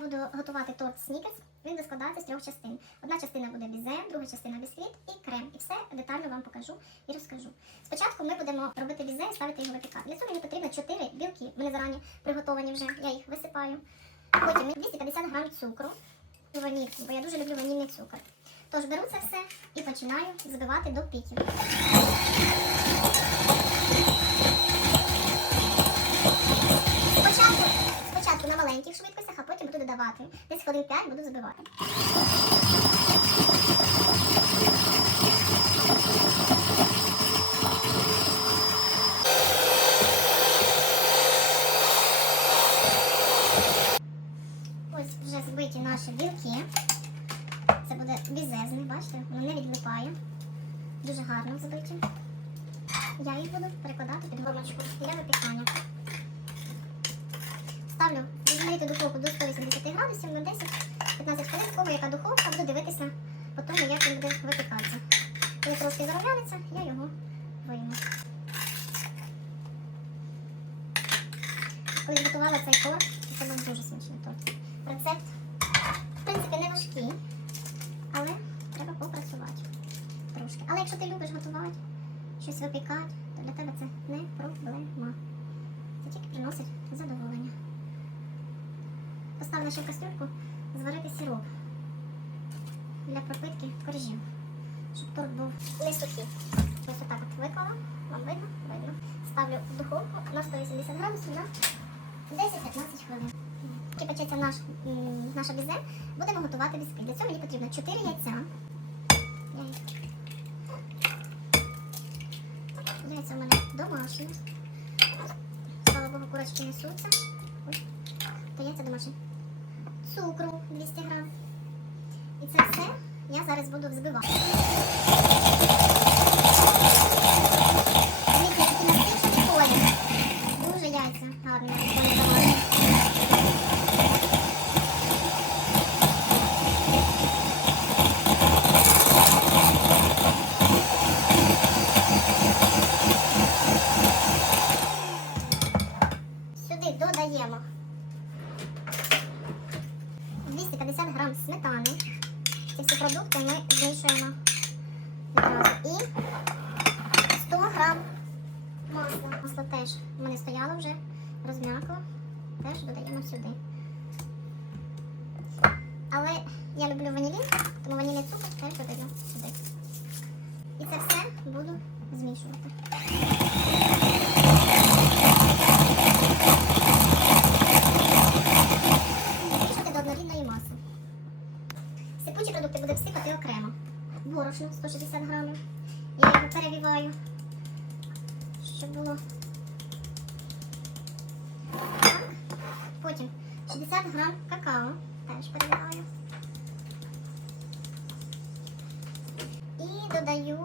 буду готувати торт снікерс. Він буде складатися з трьох частин. Одна частина буде бізе, друга частина бісквіт і крем. І все детально вам покажу і розкажу. Спочатку ми будемо робити бізе і ставити його випікати. Для цього мені потрібно 4 білки. Вони зарані приготовані вже. Я їх висипаю. Потім 250 грам цукру, ванільки, бо я дуже люблю ванільний цукор. Тож беру це все і починаю збивати до піків. Спочатку, спочатку на маленьких швидкостях, а потім буду додавати. Десь хвилин 5 буду збивати. Ось вже збиті наші білки. Це буде бізезний, бачите, воно не відлипає. Дуже гарно збиті. Я їх буду перекладати під формочку для випікання. Ставлю розігріти духовку до 180 градусів на 10-15 хвилин, кого яка духовка, буду дивитися по тому, як він буде випікатися. Коли трошки заробляється, я його вийму. Коли готувала цей торт, це був дуже смачний торт. Рецепт, в принципі, не важкий, але треба попрацювати трошки. Але якщо ти любиш готувати, щось випікати, то для тебе це не проблема. Це тільки приносить задоволення. Поставила ще в кастрюльку зварити сироп для пропитки коржів, щоб торт був не сухий. Ось отак от виклала, вам видно? Видно. Ставлю в духовку на 180 градусів на 10-15 хвилин. Поки печеться наш, наша бізе, будемо готувати бісквіт. Для цього мені потрібно 4 яйця. Яйця у мене домашні. Слава Богу, курочки несуться. Ой, то яйця домашні. Цукру 200 грам. І це все я зараз буду взбивати. Дивіться, які насичені колір. Дуже яйця гарні. колір домашні. Сюди додаємо 250 грам сметани. Ці всі продукти ми змішуємо відразу. І 100 грам масла. Масло теж в мене стояло вже, розм'якло. Теж додаємо сюди. Але я люблю ванілін, тому ванільний цукор теж додаю сюди. І це все буду змішувати. Змішати до однорідної маси. Сипучі продукти буде всипати окремо. Борошно 160 грамів. Я його перевіваю, щоб було. Так. Потім 60 грам какао. Теж перевіваю. І додаю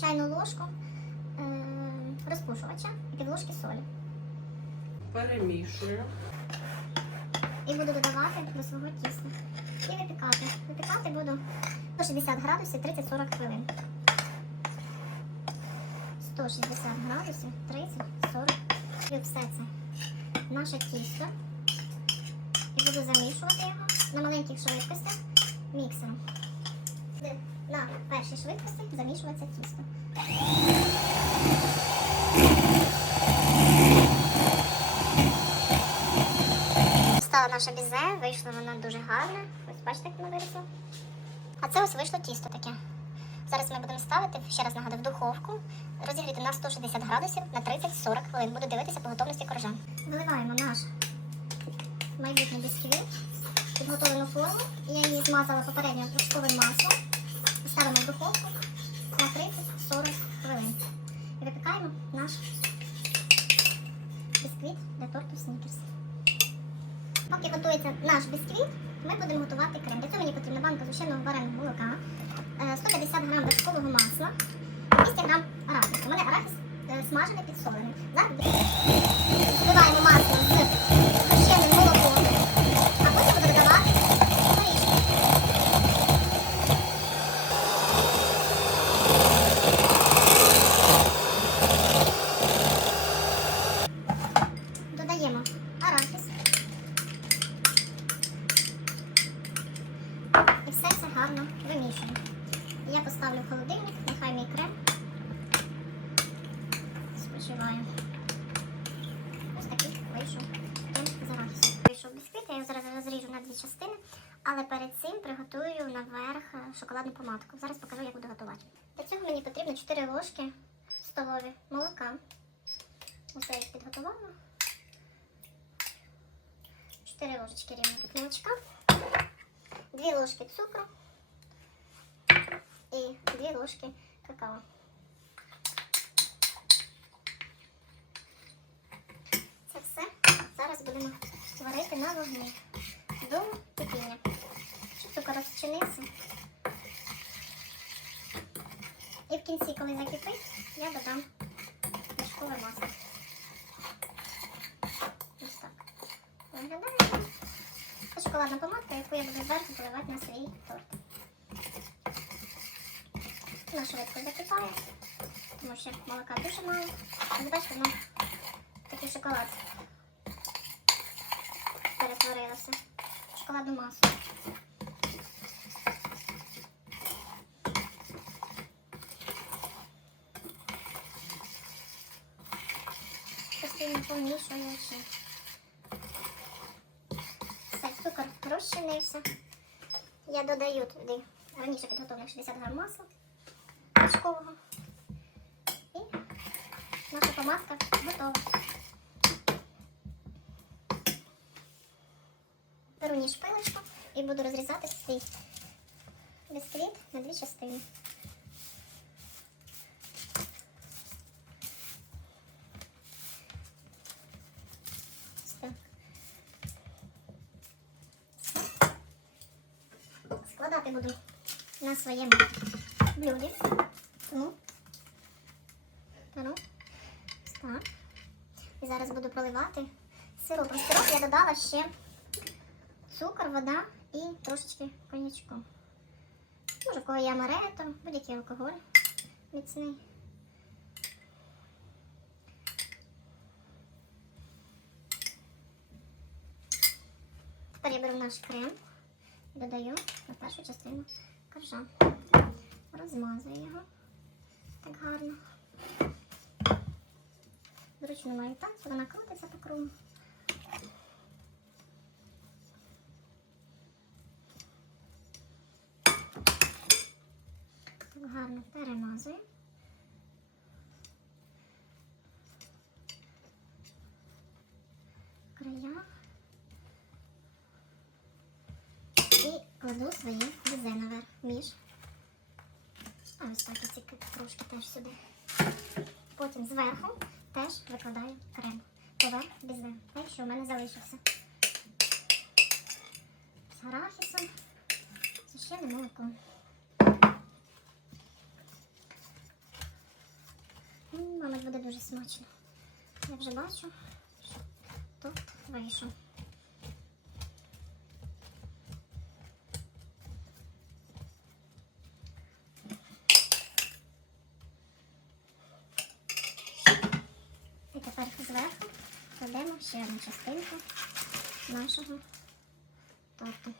чайну ложку е, розпушувача і півложки солі. Перемішую. І буду додавати до свого тіста. І випікати. Випікати буду 160 градусів 30-40 хвилин. 160 градусів 30-40. І все це наше тісто. І буду замішувати його на маленьких швидкостях міксером. На першій швидкості замішується тісто. Стала наша бізе, вийшло воно дуже гарне. Ось бачите, як воно виросло. А це ось вийшло тісто таке. Зараз ми будемо ставити, ще раз нагадую, в духовку, розігріти на 160 градусів на 30-40 хвилин. Буду дивитися по готовності коржа. Виливаємо наш майбутній бісквіт, підготовлену форму. Я її змазала попередньо вершковим маслом. Ставимо в духовку на 30-40 хвилин. І випікаємо наш бісквіт для торту Снікерс. Поки готується наш бісквіт, ми будемо готувати крем. Для цього мені потрібна банка зущеного вареного молока, е, 150 грам вершкового масла, 200 грам арахісу. У мене арахіс е, смажений підсолений. Зараз збиваємо масло з зущеним молоком, а потім буду додавати горішки. Додаємо арахіс. замішую. Я поставлю в холодильник, нехай мій крем спочиває. Ось такий вийшов крем з арахісом. Вийшов бісквіт, я його зараз розріжу на дві частини, але перед цим приготую наверх е, шоколадну помадку. Зараз покажу, як буду готувати. Для цього мені потрібно 4 ложки столові молока. Усе я підготувала. 4 ложечки рівненьких молочка, 2 ложки цукру і 2 ложки какао. Це все зараз будемо варити на вогні розчинився. І в кінці, коли закипить, я додам вершкове масло. Ось так. Виглядає. Це шоколадна помадка, яку я буду зверху поливати на свій торт. Вона швидко закипає, тому що молока дуже мало. Але бачите, воно такий шоколад перетворилося. Шоколадну масу. Постійно помішуючи. Все, цукор розчинився. Я додаю туди раніше підготовлених 60 грам масла вершкового. І наша помадка готова. Беру ніж пилочку і буду розрізати свій бісквіт на дві частини. Ось так. Складати буду на своєму блюді. Тому. І зараз буду проливати сироп. Про сироп я додала ще цукор, вода і трошечки коньячку. Може, кого є амарето, будь-який алкоголь міцний. Тепер я беру наш крем, додаю на першу частину коржа. Розмазую його так гарно. Зручну орієнтацію, вона крутиться по кругу. Так гарно перемазую. Края. І кладу своє бізе наверх між. А ось так ці трошки теж сюди. Потім зверху теж викладаю крем. Поверх бізе. Те, що в мене залишився. З арахісом. З ще молоком. Мабуть, буде дуже смачно. Я вже бачу, що тут вийшов. Кладемо ще одну частинку нашого торту.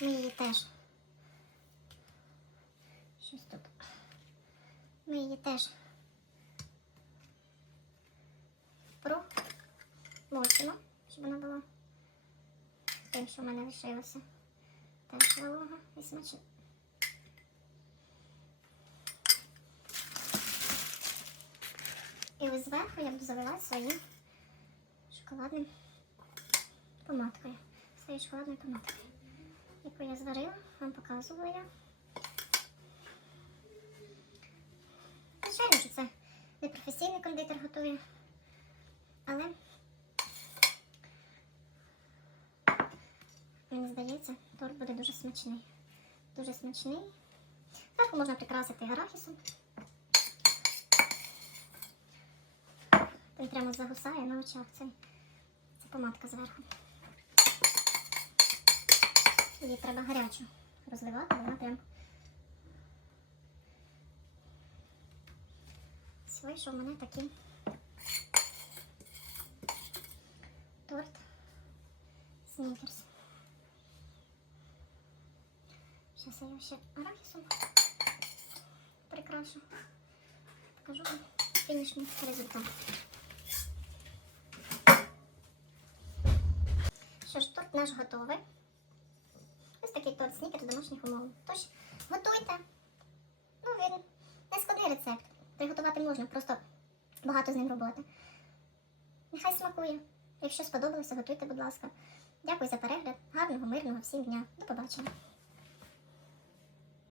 Ми її теж щось тут. Ми її теж промочимо, щоб вона була тим, що в мене лишилося. Теж волога і смачно. І ось зверху я буду заливати своїм шоколадним помадкою. Своєю шоколадною помадкою, яку я зварила, вам показувала. Звичайно, що це не професійний кондитер готує, але мені здається, торт буде дуже смачний. Дуже смачний. Зверху можна прикрасити арахісом. Він прямо загусає на очах. Це, це помадка зверху. Її треба гарячу розливати, вона прям вийшов у мене такий торт Снікерс. Зараз я його ще арахісом прикрашу. Покажу вам фінішний результат. Що ж, наш готовий. Ось такий торт снікер з домашніх умов. Тож, готуйте. Ну, він не складний рецепт. Приготувати можна, просто багато з ним роботи. Нехай смакує. Якщо сподобалося, готуйте, будь ласка. Дякую за перегляд. Гарного, мирного всім дня. До побачення.